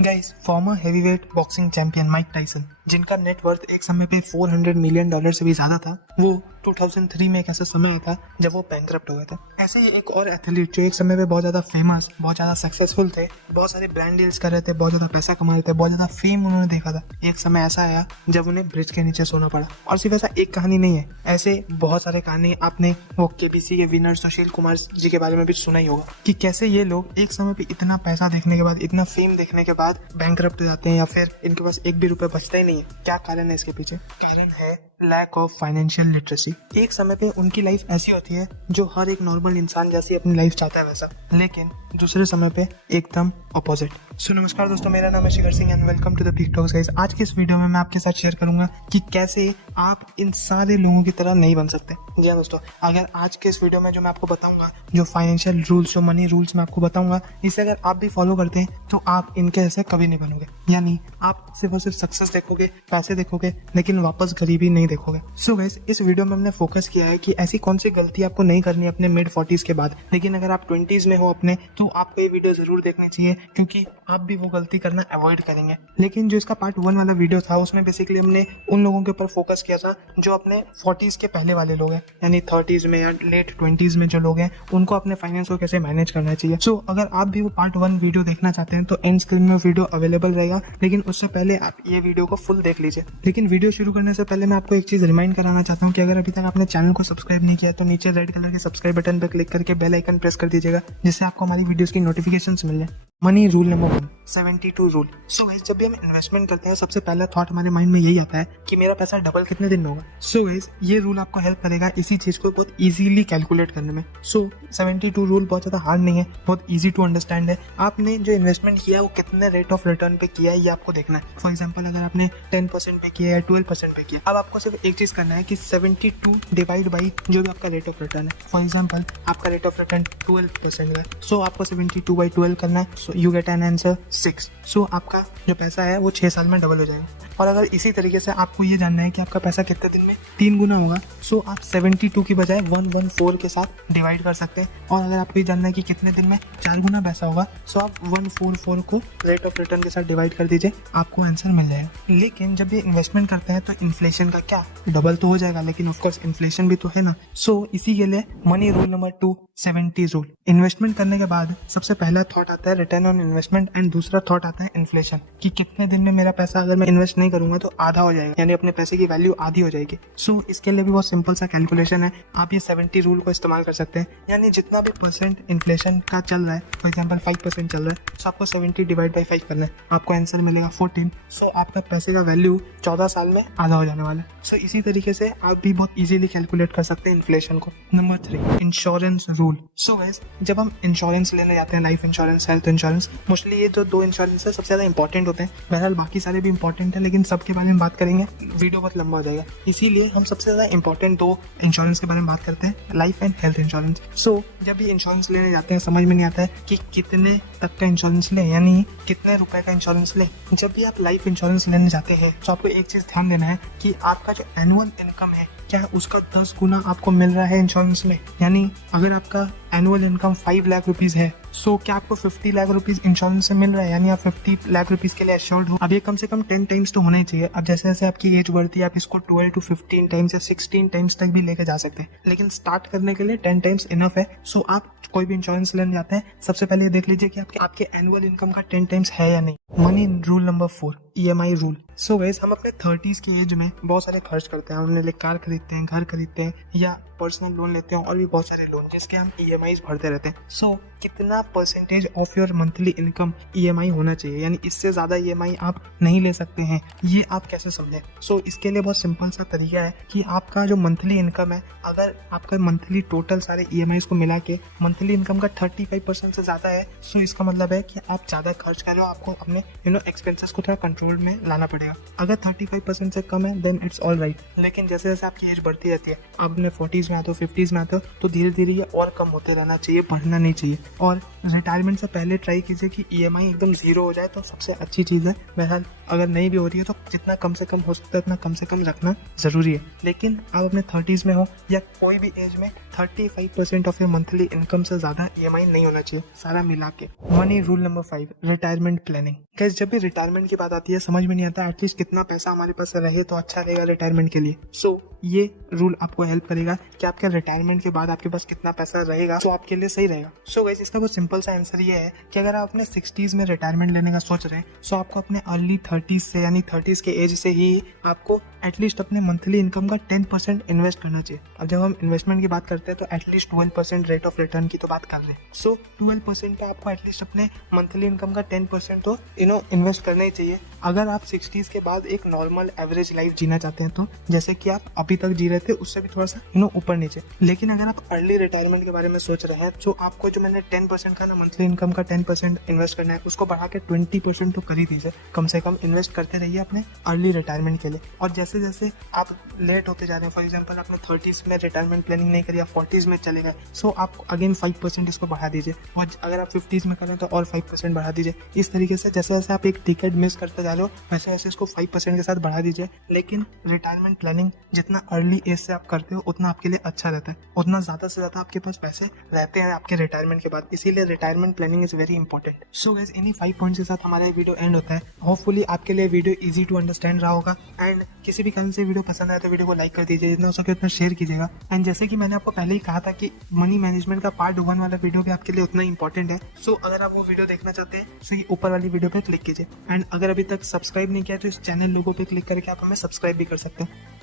Guys, farmer heavyweight boxing champion Mike Tyson, जिनका net worth एक समय पे $400 मिलियन से भी ज्यादा था, वो 2003 में एक ऐसा समय आया था जब वो बैंकरप्ट हो गए थे। ऐसे ही एक और एथलीट जो एक समय पे बहुत ज्यादा फेमस, बहुत ज्यादा सक्सेसफुल थे, बहुत सारे ब्रांड डील्स कर रहे थे, बहुत ज्यादा पैसा कमा रहे थे, बहुत ज्यादा फेम उन्होंने देखा था। एक समय ऐसा आया जब उन्हें ब्रिज के नीचे सोना पड़ा। और सिर्फ ऐसा एक कहानी नहीं है, ऐसे बहुत सारे कहानी आपने वो केबीसी के विनर सुशील कुमार जी के बारे में भी सुना ही होगा कि कैसे ये लोग एक समय पे इतना पैसा देखने के बाद, इतना फेम देखने के बाद बैंकरप्ट हो जाते हैं या फिर इनके पास एक भी रुपए बचता ही नहीं है। क्या कारण है इसके पीछे? कारण है लैक ऑफ फाइनेंशियल लिटरेसी। एक समय पे उनकी लाइफ ऐसी होती है जो हर एक नॉर्मल इंसान जैसी अपनी लाइफ चाहता है वैसा, लेकिन दूसरे समय पे एकदम ऑपोजिट। सो नमस्कार दोस्तों, मेरा नाम है Shikhar Singh and welcome to the Big Talks guys. आज की इस वीडियो में मैं आपके साथ शेयर करूंगा कि कैसे आप इन सारे लोगों की तरह नहीं बन सकते। जी हाँ दोस्तों, अगर आज के इस वीडियो में जो मैं आपको बताऊंगा, जो फाइनेंशियल रूल्स, जो मनी रूल्स मैं आपको बताऊंगा, इसे अगर आप भी फॉलो करते हैं तो आप इनके ऐसे कभी नहीं बनोगे। यानी आप सिर्फ और सिर्फ सक्सेस देखोगे, पैसे देखोगे, लेकिन वापस गरीबी नहीं देखोगे। सो गाइस, इस वीडियो में हमने फोकस किया है कि ऐसी कौन सी गलती आपको नहीं करनी अपने मिड 40s के बाद, लेकिन अगर आप 20s में हो अपने, तो आपको ये वीडियो जरूर देखनी चाहिए क्योंकि आप भी वो गलती करना अवॉइड करेंगे। लेकिन जो इसका पार्ट 1 वाला वीडियो था उसमें बेसिकली हमने उन लोगों के ऊपर फोकस किया था जो अपने 40s के पहले वाले लोग हैं, यानी 30s में या लेट 20s में जो लोग हैं, उनको अपने फाइनेंस को कैसे मैनेज करना चाहिए। सो अगर आप भी वो पार्ट 1 वीडियो देखना चाहते हैं तो एंड स्क्रीन में वीडियो अवेलेबल रहेगा, लेकिन उससे पहले आप ये वीडियो को फुल देख लीजिए। लेकिन वीडियो शुरू करने से पहले मैं आपको एक चीज रिमाइंड कराना चाहता हूँ कि अगर अभी तक आपने चैनल को सब्सक्राइब नहीं किया तो नीचे रेड कलर के सब्सक्राइब बटन पर क्लिक करके बेल आइकन प्रेस कर दीजिएगा, जिससे आपको हमारी वीडियोस की नोटिफिकेशंस मिल जाए। Money rule number 1, 72 rule. So guys, जब भी हम इन्वेस्टमेंट करते हैं सबसे पहला थॉट हमारे माइंड में यही आता है कि मेरा पैसा डबल कितने दिन में होगा। सो गाइस, ये रूल आपको हेल्प करेगा इसी चीज को बहुत इजीली कैलकुलेट करने में। सो 72 रूल बहुत ज्यादा हार्ड नहीं है, बहुत इजी टू अंडरस्टैंड है। आपने जो इन्वेस्टमेंट किया है वो कितने रेट ऑफ रिटर्न पे किया है ये आपको देखना है। फॉर एग्जाम्पल, अगर आपने 10% पे किया है, 12% पे किया, अब आपको सिर्फ एक चीज करना है कि 72 डिवाइड बाई जो भी आपका रेट ऑफ रिटर्न है। फॉर एग्जाम्पल, आपका रेट ऑफ रिटर्न 12% है, सो आपको 72/12 करना है, so you get an answer 6। सो आपका जो पैसा है वो 6 साल में डबल हो जाएगा। और अगर इसी तरीके से आपको ये जानना है कि आपका पैसा कितने दिन में 3 गुना होगा, सो आप 72 की बजाय 114 के साथ डिवाइड कर सकते हैं। और अगर आपको ये जानना है कि कितने दिन में 4 गुना पैसा होगा, सो आप 144 को रेट ऑफ रिटर्न के साथ डिवाइड कर दीजिए, आपको आंसर मिल जाएगा। लेकिन जब ये इन्वेस्टमेंट करते हैं तो इन्फ्लेशन का क्या, डबल तो हो जाएगा, लेकिन ऑफकोर्स इन्फ्लेशन भी तो है ना। सो इसी के लिए money rule number 2, 70 rule. Investment करने के बाद सबसे पहला थॉट आता है रिटर्न ऑन इन्वेस्टमेंट एंड दूसरा थॉट आता है इन्फ्लेशन, कि कितने दिन में मेरा पैसा अगर मैं इन्वेस्ट नहीं करूंगा तो आधा हो जाएगा, यानी अपने पैसे की वैल्यू आधी हो जाएगी। सो इसके लिए भी बहुत सिंपल सा कैलकुलेशन है, आप ये 70 रूल को इस्तेमाल कर सकते हैं। यानी जितना भी परसेंट इन्फ्लेशन का चल रहा है, फॉर एग्जाम्पल 5% चल रहा है, सो आपको 70 डिवाइड बाई 5 करना है, आपको आंसर मिलेगा 14। सो आपका पैसे का वैल्यू 14 साल में आधा हो जाने वाला है। सो इसी तरीके से आप भी बहुत इजीली कैलकुलेट कर सकते हैं इन्फ्लेशन को। Number 3, insurance rule. So guys, जब हम इंश्योरेंस लेने जाते हैं, life insurance, health insurance, mostly ये जो 2 इंश्योरेंस है सबसे ज्यादा इंपॉर्टेंट होते हैं। बहरहाल बाकी सारे भी इंपॉर्टेंट है, लेकिन सबके बारे में बात करेंगे वीडियो बहुत लंबा हो जाएगा, इसीलिए हम सबसे ज्यादा इंपॉर्टेंट 2 इंश्योरेंस के बारे में बात करते हैं, लाइफ एंड हेल्थ इंश्योरेंस। सो जब भी इंश्योरेंस लेने जाते हैं समझ में नहीं आता है कि कितने तक का इंश्योरेंस ले, यानी कितने रुपए का इंश्योरेंस ले। जब भी आप लाइफ इंश्योरेंस लेने जाते हैं तो आपको एक चीज ध्यान देना है कि आपका जो एनुअल इनकम है, क्या उसका 10 गुना आपको मिल रहा है इंश्योरेंस में। यानी अगर आपका एनुअल इनकम 5 लाख रुपीज है, सो क्या आपको 50 लाख रुपीज इंश्योरेंस से मिल रहा है, यानी आप 50 लाख रुपीज के लिए एश्योर्ड हो। अब ये कम से कम 10 टाइम्स तो होना ही चाहिए। अब जैसे जैसे आपकी एज बढ़ती है आप इसको 12 to 15 टाइम्स या 16 टाइम्स तक भी लेके जा सकते हैं, लेकिन स्टार्ट करने के लिए 10 टाइम्स इनफ है। सो आप कोई भी इंश्योरेंस लेने जाते हैं सबसे पहले ये देख लीजिए कि आपके एनुअल इनकम का 10 टाइम्स है या नहीं। Money rule number 4, EMI rule. So guys, हम अपने 30s की एज में बहुत सारे खर्च करते हैं, हम अपने लिए कार खरीदते हैं, घर खरीदते हैं, या पर्सनल लोन लेते हैं और भी बहुत सारे लोन जिसके हम EMIs भरते रहते हैं। सो कितना percentage of your monthly income EMI होना चाहिए, यानी इससे ज्यादा EMI आप नहीं ले सकते हैं, ये आप कैसे समझें। सो इसके लिए बहुत सिंपल सा तरीका है कि आपका जो मंथली इनकम है, अगर आपका मंथली टोटल सारे EMIs को मिला के मंथली इनकम का 35% से ज्यादा है, सो इसका मतलब है कि आप ज्यादा खर्च कर रहे हो, आपको अपने एक्सपेंसेस को थोड़ा कंट्रोल कंट्रोल में लाना पड़ेगा। अगर 35% से कम है देन इट्स ऑल राइट, लेकिन जैसे जैसे आपकी एज बढ़ती रहती है, आप अपने 40s में आते हो, 50s में आते हो, तो धीरे धीरे ये और कम होते रहना चाहिए, बढ़ना नहीं चाहिए। और रिटायरमेंट से पहले ट्राई कीजिए कि EMI एकदम जीरो हो जाए तो सबसे अच्छी चीज़ है। बहरहाल अगर नहीं भी हो रही है तो जितना कम से कम हो सकता है उतना कम से कम रखना ज़रूरी है। लेकिन आप अपने 30s में हो या कोई भी एज में 35% ऑफ योर मंथली इनकम से ज़्यादा EMI नहीं होना चाहिए, सारा मिला के। Money rule number 5, retirement planning. Guys जब भी रिटायरमेंट की बात आती है समझ में नहीं आता एटलीस्ट कितना पैसा हमारे पास रहे तो अच्छा रहेगा रिटायरमेंट के लिए। सो ये रूल आपको हेल्प करेगा कि आपके रिटायरमेंट के बाद आपके पास कितना पैसा रहेगा तो आपके लिए सही रहेगा। सो गाइस इसका बहुत सिंपल सा आंसर ये है कि अगर आप अपने 60s में रिटायरमेंट लेने का सोच रहे हैं सो आपको अपने अर्ली 30s से यानी 30s के एज से ही आपको एटलीस्ट अपने मंथली इनकम का 10% इन्वेस्ट करना चाहिए। अब जब हम इन्वेस्टमेंट की बात करते हैं तो एटलीस्ट 12% रेट ऑफ रिटर्न की तो बात कर रहे हैं। सो 12% पे आपको एटलीस्ट अपने मंथली इनकम का 10% तो इन्वेस्ट करना ही चाहिए। अगर आप 60s के बाद एक नॉर्मल एवरेज लाइफ जीना चाहते हैं तो जैसे कि आप अभी तक जी रहे थे उससे भी थोड़ा सा ऊपर नीचे, लेकिन अगर आप अर्ली रिटायरमेंट के बारे में सोच रहे हैं तो आपको जो मैंने 10% का ना मंथली इनकम का 10% इन्वेस्ट करना है उसको बढ़ा के 20% तो कर ही दीजिए। कम से कम इन्वेस्ट करते रहिए अपने अर्ली रिटायरमेंट के लिए। और जैसे जैसे आप लेट होते जा रहे हैं, फॉर एग्जांपल आपने 30s में रिटायरमेंट प्लानिंग नहीं करी, आप 40s में चले गए, सो आप अगेन 5% इसको बढ़ा दीजिए। और अगर आप 50s में करें तो और 5% बढ़ा दीजिए। इस तरीके से जैसे जैसे आप एक टिकट मिस करते जा रहे हो वैसे वैसे इसको 5% के साथ बढ़ा दीजिए। लेकिन रिटायरमेंट प्लानिंग जितना अर्ली एज से आप करते हो उतना आपके लिए अच्छा रहता है, उतना ज़्यादा से ज़्यादा आपके पास पैसे रहते हैं आपके रिटायरमेंट के बाद। इसीलिए retirement planning is very important. So guys इन्हीं 5 पॉइंट्स के साथ हमारा वीडियो एंड होता है। होपफुली आपके लिए वीडियो इजी टू अंडरस्टैंड रहा होगा। एंड किसी भी कारण से वीडियो पसंद आया तो वीडियो को लाइक कर दीजिए, जितना हो सके उतना शेयर कीजिएगा। एंड जैसे कि मैंने आपको पहले ही कहा था कि मनी मैनेजमेंट का पार्ट 1 वाला वीडियो भी आपके लिए उतना इंपॉर्टेंट है। सो अगर आप वो वीडियो देखना चाहते हैं तो ये ऊपर वाली वीडियो पे क्लिक कीजिए। एंड अगर अभी तक सब्सक्राइब नहीं किया तो इस चैनल लोगो पे क्लिक करके आप हमें सब्सक्राइब भी कर सकते हैं।